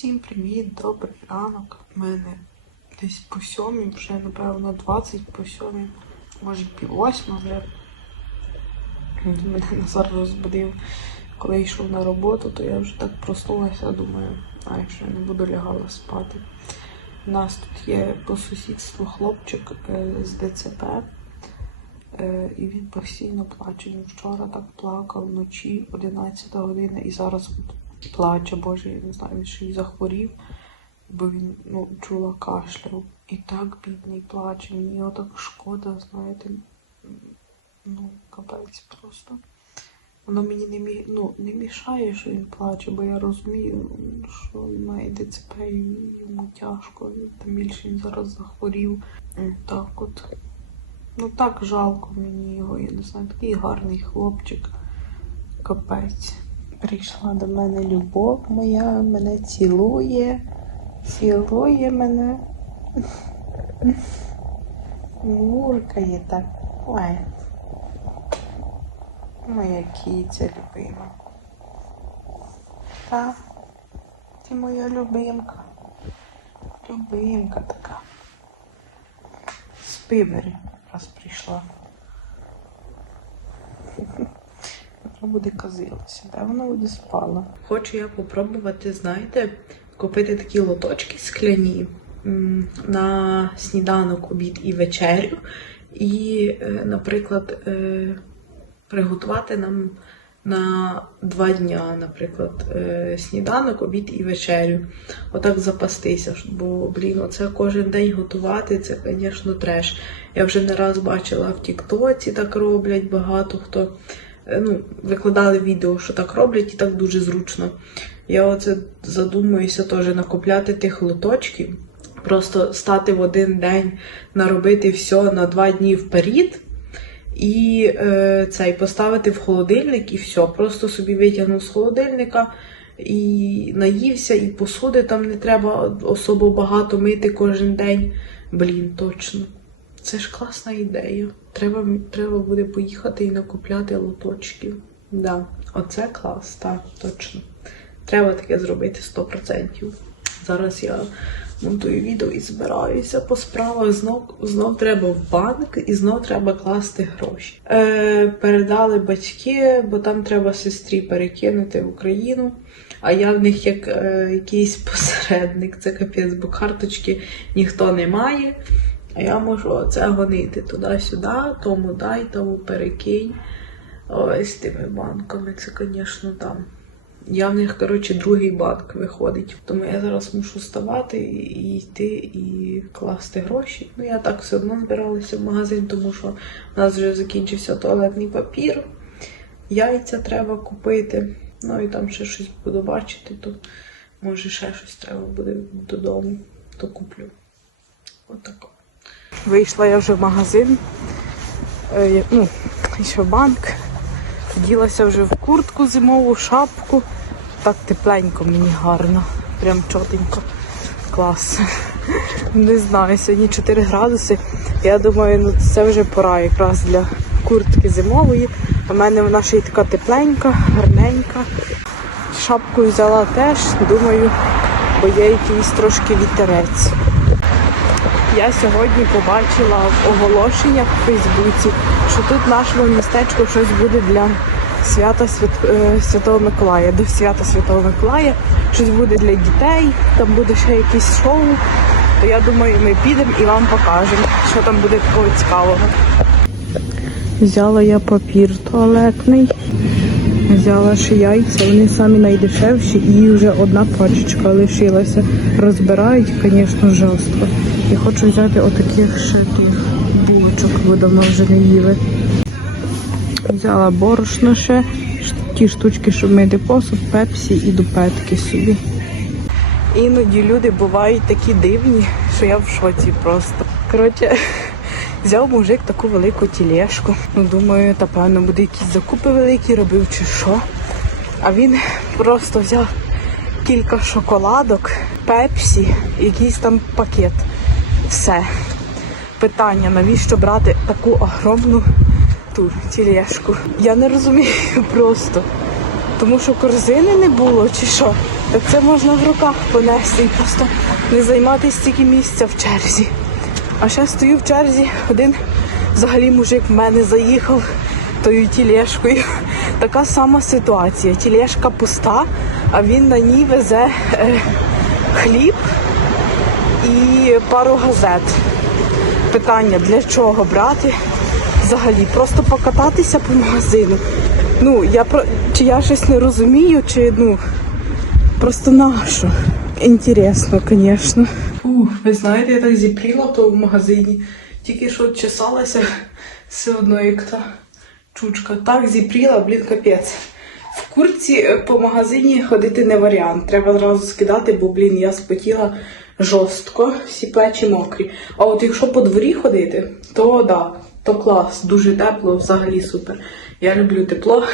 Всім привіт, добрий ранок. У мене десь по сьомій, вже напевно 20 по сьомій, може пів восьма вже. Мене Назар розбудив, коли я йшов на роботу, то я вже так проснулася, думаю, а якщо я не буду лягала спати. У нас тут є по сусідству хлопчик е, з ДЦП, е, і він постійно плаче. Він вчора так плакав вночі, 11 година, і зараз плаче, боже, я не знаю, він ще й захворів, бо він ну, чула кашляв. І так бідний плаче. Мені його так шкода, знаєте. Ну, капець просто. Воно мені не, мі... ну, не мішає, що він плаче, бо я розумію, що він має ДЦП і йому тяжко. Тим більше він зараз захворів. Так от. Ну так жалко мені його, я не знаю, такий гарний хлопчик. Капець. Прийшла до мене любов моя, мене цілує, цілує мене. Муркає так. Ой. Моя кіця любима. Та, ти моя любимка. Любимка така. Спи, бери, раз прийшла. Вона буде казилася, де вона буде спала. Хочу я попробувати, знаєте, купити такі лоточки скляні на сніданок, обід і вечерю. І, е, наприклад, е, приготувати нам на два дня, наприклад, е, сніданок, обід і вечерю. Отак запастися. Бо, блін, оце кожен день готувати, це, звісно, треш. Я вже не раз бачила в Тіктоці, так роблять багато хто. Е, Ну, викладали відео, що так роблять, і так дуже зручно. Я оце задумуюся теж накопляти тих лоточків, просто стати в один день, наробити все на два дні вперед. І е, цей поставити в холодильник і все. Просто собі витягнув з холодильника і наївся, і посуди там не треба особо багато мити кожен день. Блін, точно. Це ж класна ідея. Треба, треба буде поїхати і накупляти лоточків. Да, оце клас, так, точно. Треба таке зробити 100%. Зараз я монтую відео і збираюся по справах. Знов, знов треба в банк і знов треба класти гроші. Е, передали батьки, бо там треба сестрі перекинути в Україну. А я в них як е, якийсь посередник, це капець, бо карточки ніхто не має. А я можу це гонити туди-сюди, тому дай, тому перекинь. Ось тими банками, це, звісно, там. Я в них, коротше, другий банк виходить. Тому я зараз мушу вставати і йти і класти гроші. Ну, я так все одно збиралася в магазин, тому що в нас вже закінчився туалетний папір. Яйця треба купити. Ну і там ще щось буду бачити, то може ще щось треба буде додому, то куплю. Отако. Вийшла я вже в магазин, е, ну, ще в банк. Ділася вже в куртку зимову, шапку. Так тепленько мені гарно. Прям чотенько. Клас. Не знаю, сьогодні 4 градуси. Я думаю, ну це вже пора якраз для куртки зимової. У мене вона ще й така тепленька, гарненька. Шапку взяла теж, думаю, бо є якийсь трошки вітерець. Я сьогодні побачила в оголошеннях в Фейсбуці, що тут в нашому містечку щось буде для свята Свят- е, Святого Миколая, до свята Святого Миколая. Щось буде для дітей, там буде ще якесь шоу. То я думаю, ми підемо і вам покажемо, що там буде такого цікавого. Взяла я папір туалетний, взяла ще яйця, вони самі найдешевші і вже одна пачечка лишилася. Розбирають, звісно, жорстко. І хочу взяти отаких ще тих булочок, бо давно вже не їли. Взяла борошно ще, ті штучки, щоб мити посуд, пепсі і дупетки собі. Іноді люди бувають такі дивні, що я в шоці просто. Коротше, взяв мужик таку велику тілешку. Ну, думаю, та певно буде якісь закупи великі робив чи що. А він просто взяв кілька шоколадок, пепсі, якийсь там пакет. Все. Питання, навіщо брати таку огромну ту тілешку? Я не розумію просто. Тому що корзини не було чи що. Так це можна в руках понести і просто не займати стільки місця в черзі. А ще стою в черзі, один взагалі мужик в мене заїхав тою тілешкою. Така сама ситуація. Тілешка пуста, а він на ній везе е, хліб і пару газет. Питання, для чого брати взагалі? Просто покататися по магазину. Ну, я про чи я щось не розумію, чи ну просто нащо? Інтересно, звісно. Ви знаєте, я так зіпріла то в магазині. Тільки що чесалася все одно, як та чучка. Так зіпріла, блін, капець. В курці е, по магазині ходити не варіант. Треба одразу скидати, бо, блін, я спотіла жорстко, всі плечі мокрі. А от якщо по дворі ходити, то да, то клас, дуже тепло, взагалі супер. Я люблю тепло.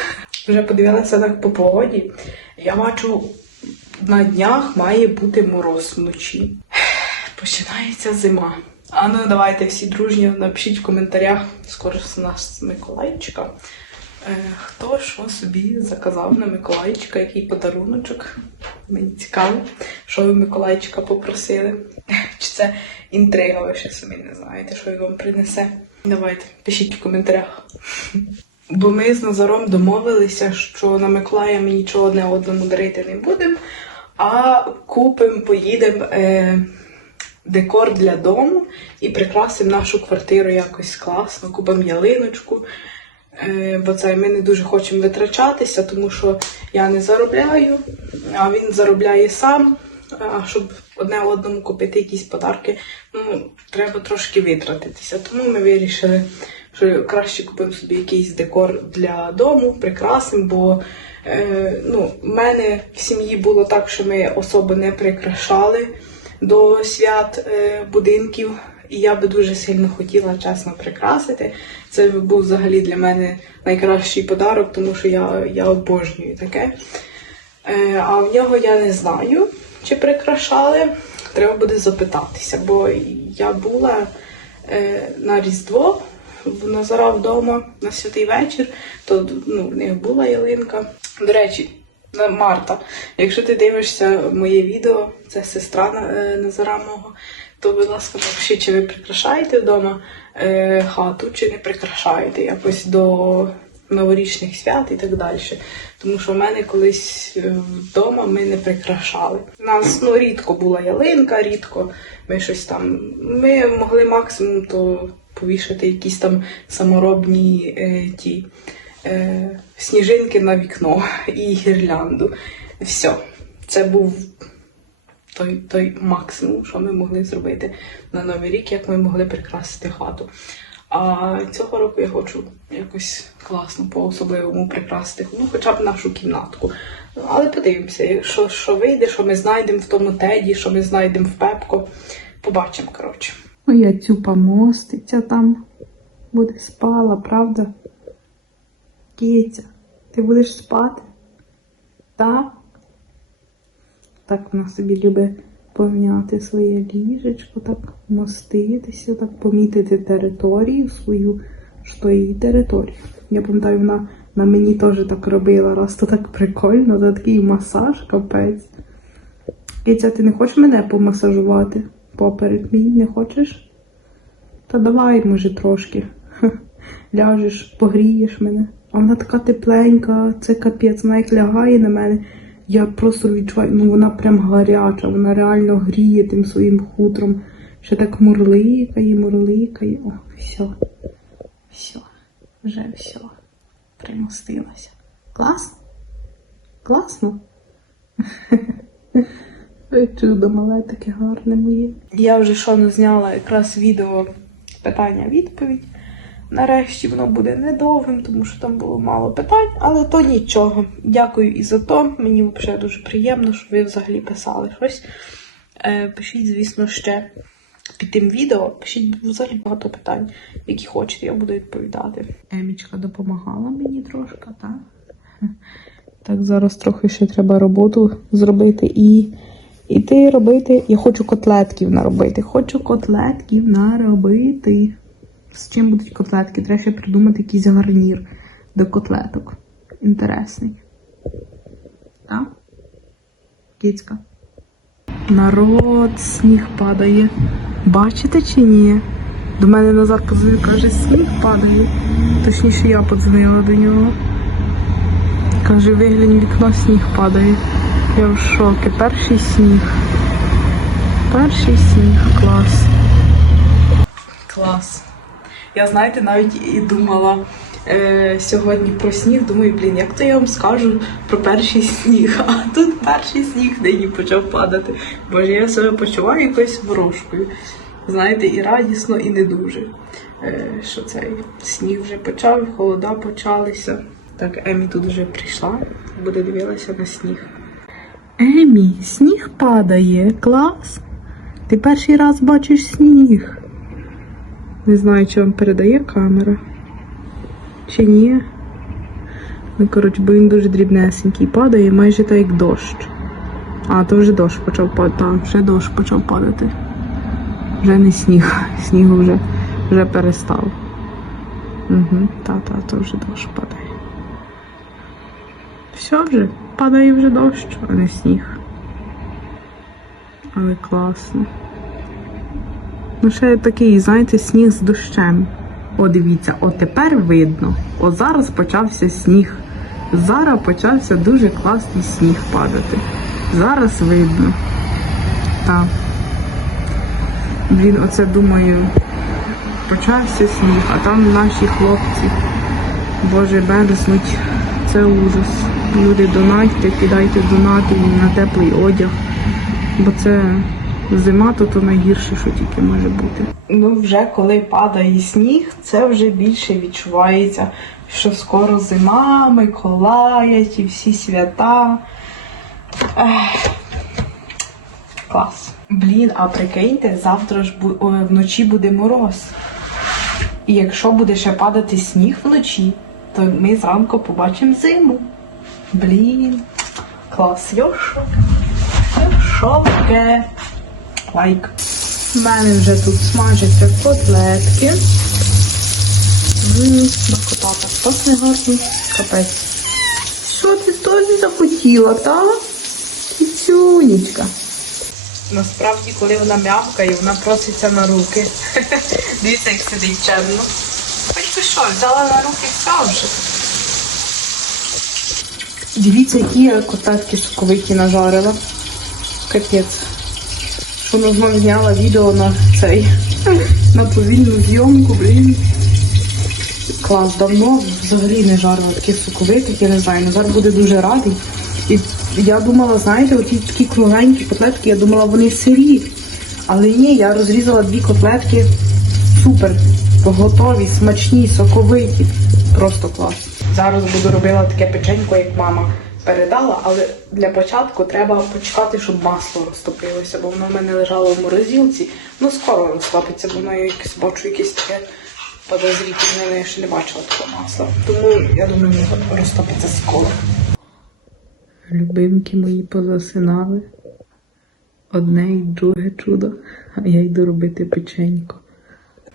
Вже подивилася так по погоді. Я бачу, на днях має бути мороз вночі. Починається зима. А ну давайте всі дружньо напишіть в коментарях. Скоро у нас Миколайчика. Е, Хто що собі заказав на Миколайчика, який подаруночок? Мені цікаво, що ви Миколайчика попросили. Чи це інтрига, ви ще самі не знаєте, що він вам принесе. Давайте, пишіть в коментарях. Бо ми з Назаром домовилися, що на Миколая ми нічого одне одному дарити не будемо, а купимо, поїдемо е, декор для дому і прикрасимо нашу квартиру якось класно, купимо ялиночку. Е, бо це ми не дуже хочемо витрачатися, тому що я не заробляю, а він заробляє сам. А щоб одне одному купити якісь подарки, ну, треба трошки витратитися. Тому ми вирішили, що краще купимо собі якийсь декор для дому, прикрасимо, бо е, ну, в мене в сім'ї було так, що ми особо не прикрашали до свят е, будинків. І я би дуже сильно хотіла чесно прикрасити. Це був взагалі для мене найкращий подарок, тому що я, я обожнюю таке. Е, а в нього я не знаю, чи прикрашали. Треба буде запитатися, бо я була е, на Різдво в Назара вдома на святий вечір, то ну, в них була ялинка. До речі, Марта, якщо ти дивишся моє відео, це сестра е, Назара мого, то, будь ласка, напиши, чи ви прикрашаєте вдома е, хату, чи не прикрашаєте якось до новорічних свят і так далі. Тому що в мене колись е, вдома ми не прикрашали. У нас ну, рідко була ялинка, рідко ми щось там. Ми могли максимум то повішати якісь там саморобні е, ті е, сніжинки на вікно і гірлянду. Все. Це був той, той максимум, що ми могли зробити на Новий рік, як ми могли прикрасити хату. А цього року я хочу якось класно по-особливому прикрасити, ну, хоча б нашу кімнатку. Але подивимося, що, що вийде, що ми знайдемо в тому теді, що ми знайдемо в Пепко. Побачимо, коротше. Моя цюпа моститься там, буде спала, правда? Кіця, ти будеш спати? Так? Так вона собі любить поміняти своє ліжечко, так моститися, так помітити територію свою, що її територія. Я пам'ятаю, вона на мені теж так робила, раз то так прикольно, за такий масаж, капець. Киця, ти не хочеш мене помасажувати? Поперед мій не хочеш? Та давай, може, трошки. Ляжеш, погрієш мене. А вона така тепленька, це капець, вона як лягає на мене. Я просто відчуваю, ну вона прям гаряча, вона реально гріє тим своїм хутром. Ще так мурликає, мурликає. О, все. Все. Вже все. Примостилася. Класно? Класно? Чудо мале таке гарне моє. Я вже що зняла якраз відео питання-відповідь. Нарешті воно буде недовгим, тому що там було мало питань, але то нічого. Дякую і за то. Мені взагалі дуже приємно, що ви взагалі писали щось. Е, пишіть, звісно, ще під тим відео. Пишіть взагалі багато питань, які хочете, я буду відповідати. Емічка допомагала мені трошки, так? Так, зараз трохи ще треба роботу зробити і іти робити. Я хочу котлетків наробити. Хочу котлетків наробити. З чим будуть котлетки? Треба ще придумати якийсь гарнір до котлеток. Інтересний. Так? Кицька. Народ, сніг падає. Бачите чи ні? До мене Назар подзвонив, каже, сніг падає. Точніше, я подзвонила до нього. Каже, виглянь вікно, сніг падає. Я в шокі. Перший сніг. Перший сніг. Клас. Клас. Я, знаєте, навіть і думала е, сьогодні про сніг. Думаю, блін, як то я вам скажу про перший сніг? А тут перший сніг нині почав падати. Боже, я себе почуваю якоюсь ворожкою. Знаєте, і радісно, і не дуже. Е, що цей сніг вже почав, холода почалися. Так, Емі тут вже прийшла, буде дивилася на сніг. Емі, сніг падає, клас. Ти перший раз бачиш сніг. Не знаю, чи вам передає камера. Чи ні. Ну, коротше, бо він дуже дрібнесенький падає, майже так як дощ. А, то вже дощ почав падати. Так, вже дощ почав падати. Вже не сніг. Снігу вже, вже перестав. Угу, та-та, то вже дощ падає. Все вже, падає вже дощ, а не сніг. Але класно. Ну, ще такий, знаєте, сніг з дощем. О, дивіться, от тепер видно. От зараз почався сніг. Зараз почався дуже класний сніг падати. Зараз видно. Так. Блін, оце думаю, почався сніг, а там наші хлопці. Боже, березнуть. Це ужас. Люди донатьте, кидайте донати на теплий одяг. Бо це зима, то то найгірше, що тільки може бути. Ну, вже коли падає сніг, це вже більше відчувається, що скоро зима, Миколая, ті всі свята. Ех. Клас. Блін, а прикиньте, завтра ж вночі буде мороз. І якщо буде ще падати сніг вночі, то ми зранку побачимо зиму. Блін, клас, я в Лайк. У мене вже тут смажаться котлетки. Ммм, Бакотата, не гарний. Капець. Що ти теж захотіла, та? Кіцюнечка. Насправді, коли вона м'явкає, вона проситься на руки. Дивіться, як сидить чемно. Хоч би що, взяла на руки все вже. Дивіться, які я котлетки соковиті нажарила. Капець. Вона знову зняла відео на цей на повільну зйомку, блін. Клас, давно взагалі не жарила таких соковитих, я не знаю, Назар буде дуже радий. І я думала, знаєте, оті такі кругленькі котлетки, я думала, вони сирі. Але ні, я розрізала дві котлетки супер, готові, смачні, соковиті. Просто клас. Зараз буду робила таке печенько, як мама передала, але для початку треба почекати, щоб масло розтопилося, бо воно в мене лежало в морозилці. Ну, скоро розтопиться, бо воно якесь бачу якесь таке подозрительне, я ще не бачила такого масла. Тому я думаю, воно розтопиться скоро. Любимки мої позасинали. Одне і друге чудо, а я йду робити печенько.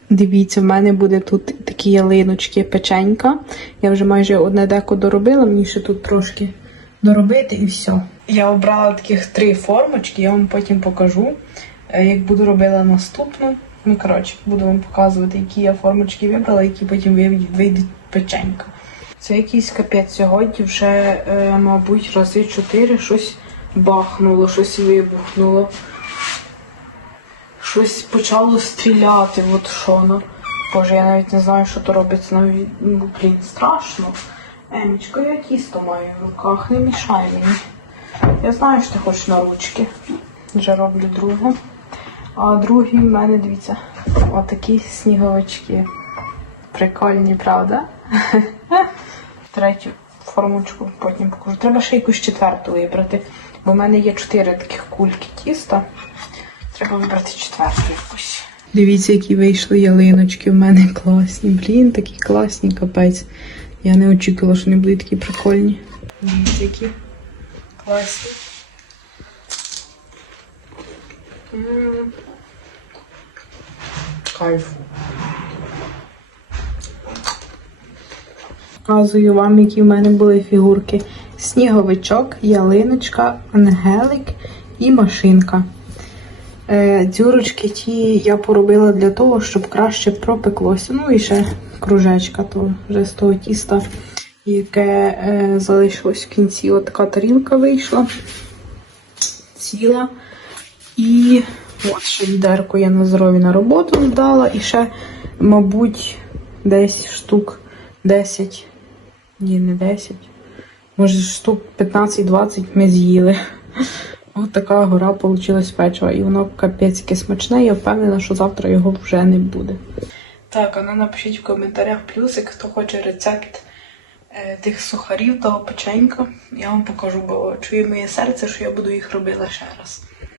Дивіться, в мене буде тут такі ялиночки печенька. Я вже майже одне деко доробила, мені ще тут трошки доробити і все. Я обрала таких три формочки, я вам потім покажу, е, як буду робила наступну. Ну, коротше, буду вам показувати, які я формочки вибрала, які потім вийдуть- печенька. Це якийсь капець. Сьогодні вже, е, мабуть, рази чотири щось бахнуло, щось вибухнуло. Щось почало стріляти, от що воно. Боже, я навіть не знаю, що то робиться. Навіть, ну, блін, страшно. Емічко, я тісто маю в руках, не мішай мені. Я знаю, що ти хочеш на ручки. Вже роблю другу. А другий в мене, дивіться, отакі сніговички. Прикольні, правда? Третю формочку потім покажу. Треба ще якусь четверту вибрати. Бо в мене є чотири таких кульки тіста. Треба вибрати четверту якусь. Дивіться, які вийшли ялиночки в мене класні. Блін, такі класні, капець. Я не очікувала, що вони будуть такі прикольні. Які класні. М. Кайф. Показую вам, які в мене були фігурки. Сніговичок, ялиночка, ангелик і машинка. Е, Дзюрочки ті я поробила для того, щоб краще пропеклося. Ну і ще кружечка, то вже з того тіста, яке е, залишилось в кінці. От така тарілка вийшла, ціла. І от ще відерку я на здоров'я на роботу здала. І ще, мабуть, десь штук 10. Ні, не 10. Може, штук 15-20 ми з'їли. Ось така гора вийшла печива. І воно капецьке смачне. Я впевнена, що завтра його вже не буде. Так, а ну напишіть в коментарях плюсик, хто хоче рецепт е, тих сухарів того печенька. Я вам покажу, бо чує моє серце, що я буду їх робити ще раз.